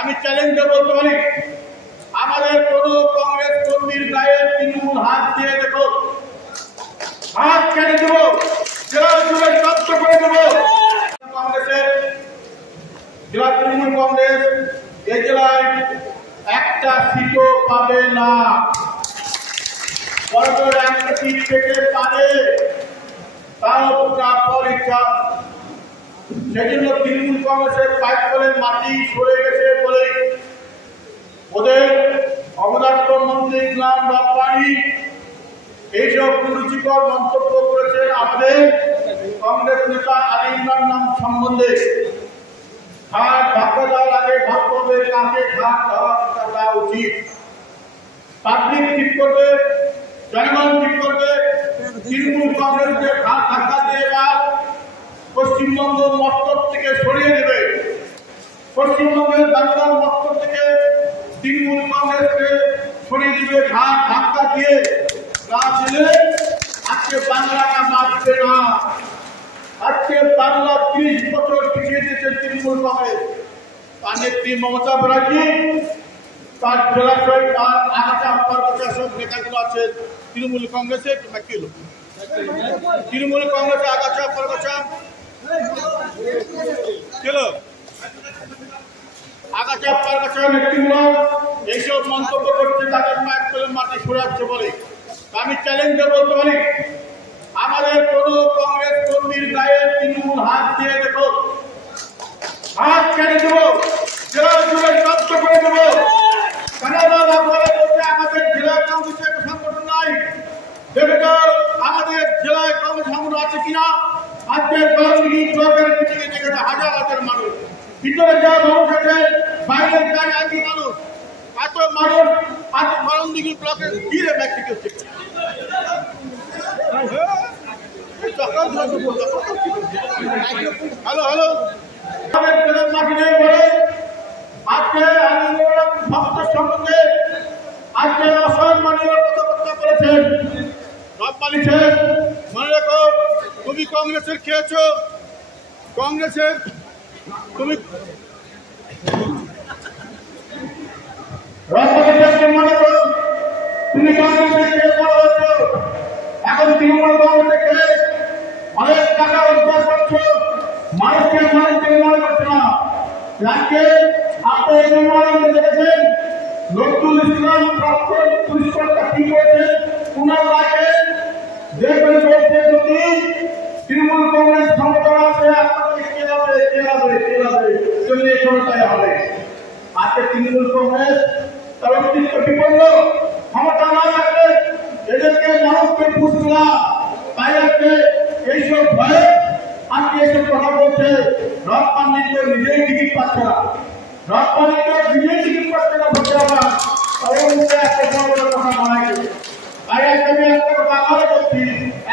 আমি চ্যালেঞ্জে বলতে পারি, আমাদের কোন কংগ্রেস কর্মীর গায়ে তৃণমূল হাত দিয়ে দেখো, হাত কেটে দেবো, জেলা জুড়ে জব্দ করে দেবো। কংগ্রেসের জেলা তৃণমূল কংগ্রেস এই জেলায় একটা সিটও পাবে না, বড় একটা সিট পেতে পারে, তাও পরীক্ষা। সেজন্য তৃণমূল কংগ্রেসের পাইপ করে মাটি সরে গেছে বলে ওদের অবদার্থ মন্ত্রী ইসলাম রব্বানী এইসব কুরুচিকর মন্তব্য করেছেন আমাদের কংগ্রেস নেতা আলী ইমরান নাম সম্বন্ধে। ঘাট ধাক্কা দেওয়ার আগে ভাবতে হবে কাকে ঘাট দেওয়া উচিত। পাবলিক ঠিক করবে, জনগণ ঠিক করবে। তৃণমূল কংগ্রেসকে ঘাট ধাক্কা দিয়ে পশ্চিমবঙ্গ মস্তক থেকে সরিয়ে দেবে। পশ্চিমবঙ্গের বাংলার মস্তক থেকে তৃণমূল কংগ্রেসকে সরিয়ে দিবে ঘাট ধাক্কা দিয়ে। তা দিলে আজকে বাংলাটা বাঁচবে না। আজকে বাংলা 30 বছর পিছিয়ে দিয়েছে তৃণমূল কংগ্রেস। তার নেত্রী মমতা ব্যানার্জি, তার জেলা সহিত তার আগাছা পার্বত্য সব নেতাগুলো আছে তৃণমূল কংগ্রেসের তৃণমূল কংগ্রেসের আগাছা পার্বত্য আগাছা পার্বত্য নেতৃত্ব এইসব মন্তব্য করছে, তাদের পাইপ করে মাটি সরাচ্ছে বলে। আমি চ্যালেঞ্জে বলতে পারি, আমাদের কোন কংগ্রেস কর্মীর গায়ে তৃণমূল হাত দিয়ে দেখো, হাত কেটে দেবো, জেলা জুড়ে জব্দ করে দেবো। আমাদের জেলায় কংগ্রেসের সংগঠন নাই, দেখে আমাদের জেলায় কংগ্রেস সংগঠন আছে কিনা। আজকে ব্লকের মিটিংয়ে দেখেছে হাজার হাজার মানুষ, ভিতরে যা মানুষ আছে, বাইরের গায়ে আছে মানুষ, এত মানুষ আজ করণদিঘি ব্লকের ঘিরে ব্যক্তি করছে। হ্যালো হ্যালো মাটিতে বলে আজকে ভক্ত সম্বন্ধে আজকে অসম্মানীয় কথাবার্তা বলেছেন। রব্বানী সাহেব, মনে রেখো, তুমি কংগ্রেসের খেয়েছ, কংগ্রেসের তুমি মনে করো তুমি কংগ্রেসের খেয়ে বড় হচ্ছ। এখন তৃণমূল কংগ্রেসের খেয়ে অনেক টাকা রোজগার করছো, মানুষকে মনে করছে না। রাজ্যে আপনি দেখেছেন নজরুল ইসলাম প্রাক্তন পুলিশ কর্তা কি করেছেন, উনার রাজ্যে দেখবেন চলছে যদি তৃণমূল কংগ্রেস ক্ষমতা আছে আপনাকে ক্ষমতায় হবে। আজকে তৃণমূল কংগ্রেস তার অস্তিত্ব বিপন্ন, ক্ষমতা না থাকলে এদেরকে মানুষকে বুঝবে না। তাই আজকে এইসব ভয়ে আজকে এসব কথা বলছে। রথপান্ডিত নিজেই টিকিট পাচ্ছে না, রথপান্ডিত নিজেই টিকিট পাচ্ছে না ভোটে আবার তাদের মুখে একটা বড় কথা বানাই। তাই আজকে আমি একটা কথা আবারও বলছি,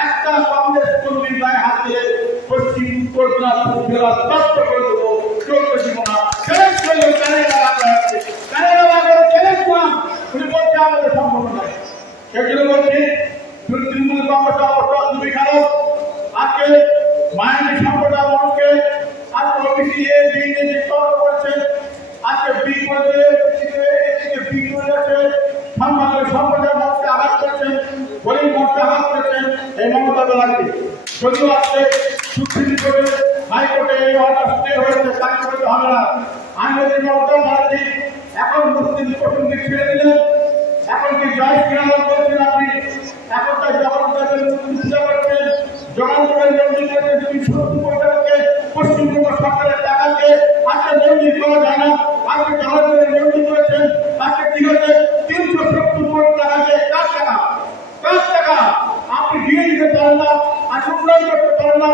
একটা কংগ্রেস কর্মীর গায়ে হাত দিয়ে পশ্চিম উত্তর দিনাজপুর জেলা স্তব্ধ করে দেবো, চলতে দিব না। চ্যালেঞ্জ করলে চ্যালেঞ্জ করলাম, উনি বলছে আমাদের সম্ভব নয়। সেগুলো বলছি তৃণমূল কংগ্রেস অবস্থা খুবই খারাপ। আজকে মায়ানি সম্প্রদায় মানুষকে আজকে ওবিসি এ বি তর্ক করেছে, আজকে বি করে বি করে যাচ্ছে, সম্প্রদায় মানুষকে আঘাত করেছেন, গরিব মানুষকে আঘাত করেছেন এই মমতা ব্যানার্জি। যদিও আজকে সুপ্রিম কোর্টে হাইকোর্টে এই অর্ডার স্টে হয়েছে, তাই করতে হবে না। আমি বলছি মমতা ব্যানার্জি এখন মুসলিম প্রসঙ্গে ছেড়ে দিলেন, এখন কি জয় শ্রীরাম বলছেন আপনি, এখন তার জগন্নাথের পূজা করছেন, জগন্নাথের মন্দির করতে যদি 70 কোটি টাকাকে পশ্চিমবঙ্গ সরকারের টাকাকে আজকে মন্দির করা যায় না। আজকে জগন্নাথের মন্দির করেছেন, আজকে কি হচ্ছে 370 কোটি টাকাকে কার টাকা আপনি দিয়ে দিতে পারেন না, আজকে উন্নয়ন করতে পারেন না,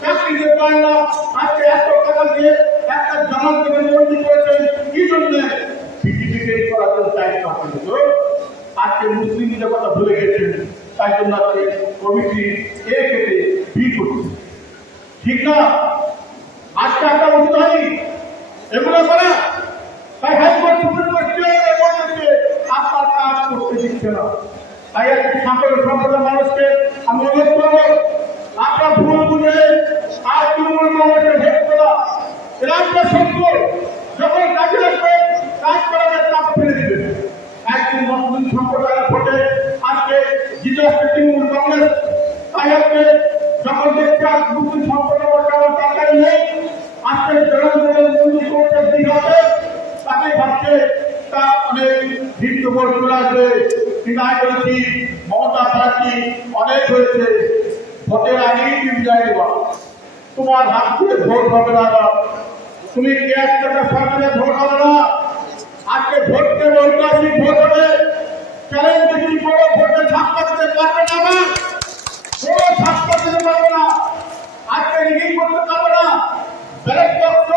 চাকরি দিতে পারেন না। আজকে এত টাকা দিয়ে একটা জগন্নাথের মন্দির করেছেন কি জন্য? বিজেপিকে করার জন্য চাই না। আজকে মুসলিমদের কথা ভুলে গেছেন, তাই জন্য আজকে কমিটি এ কেটে বি করছে। ঠিক না? আজকে আপনার উচিত হয়নি এগুলো করা। তাই হাইকোর্ট সুপ্রিম কোর্ট আপনার কাজ করতে দিচ্ছে না। তাই আজকে সম্প্রদায় মানুষকে আমি অনুরোধ করবো, আপনার ভুল বুঝে আর তৃণমূল কংগ্রেসের ভেট করা এরা আপনার শত্রু, যখন কাজে লাগবে ফেলে দিবেন। একদিন নতুন সম্প্রদায়ের ভোটে আজকে জিতে আসছে তৃণমূল কংগ্রেস। তাই আজকে যখন দেখতে নতুন সম্প্রদায় কেমন টাকাই নেই, আজকে জনগণের মন্দির করতে দিঘাতে তাকে ভাবছে তা অনেক ভিন্ন ভোট চলে আসবে। কিন্তু আমি বলছি মমতা ব্যানার্জি অনেক হয়েছে, ভোটের আগেই তুমি যাই দেবা, তোমার হাত দিয়ে ভোট হবে না, তুমি একটা সরকারে ভোট হবে না। আজকে ভোটকে ঐতিহাসিক ভোট হবে, চ্যালেঞ্জ দিচ্ছি বড় ভোটে ছাপ্পা দিতে পারবে না, বড় ছাপ্পা দিতে পারবে না, আজকে রিগিং করতে পারবে না, ব্যালট বক্স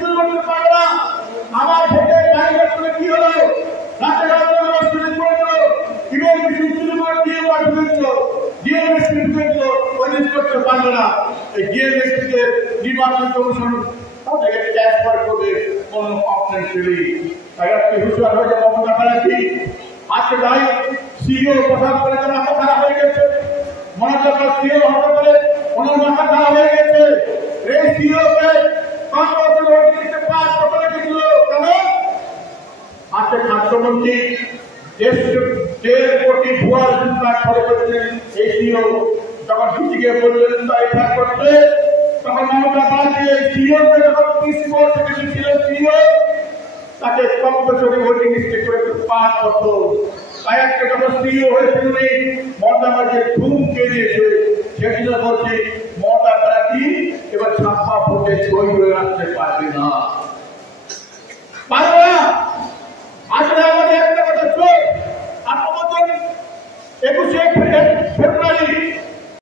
শুরু করতে পারবে না। আমার ভোটে বাইরে করে কি হলো, রাতে রাতে শুরু করে দিল, ইভেন মেশিন শুরু করে দিয়ে পাঠিয়েছিল, ডিএমএসপি ঢুকেছিল, ওই জিনিস করতে পারবে না। এই ডিএমএসপিতে নির্বাচন কমিশন তাদেরকে ট্রান্সফার করবে কোন কমপ্লেন পেলে। তাই আজকে হুঁশিয়ার হয়ে যাবে মমতা ব্যানার্জি। আজকে তাই সিইও কথা বলে মাথা খারাপ হয়ে গেছে, মমতা সিইও হতে পারে ওনার মাথা খারাপ হয়ে গেছে। এই সিইও কে 5 বছর দিতে 5 বছর লেগেছিল কেন? আজকে খাদ্যমন্ত্রী 1.5 কোটি ভুয়া কার্ড ফলে করেছিলেন এই সিইও, যখন সিটিকে বললেন তাই ফ্যাক করতে, তখন মমতা ব্যানার্জি এই সিইও কে যখন প্রিন্সিপাল থেকে ছিলেন সিইও, তাকে কম্পালসরি ভোটিং লিস্টে করে 5 বছর। তাই আজকে যখন সিইও হয়েছিল মমতা ব্যানার্জি ঘুম কেড়িয়েছে, সেজন্য বলছি মমতা ব্যানার্জি এবার ছাপ্পা ভোটে সই করে রাখতে পারবে না, পারবে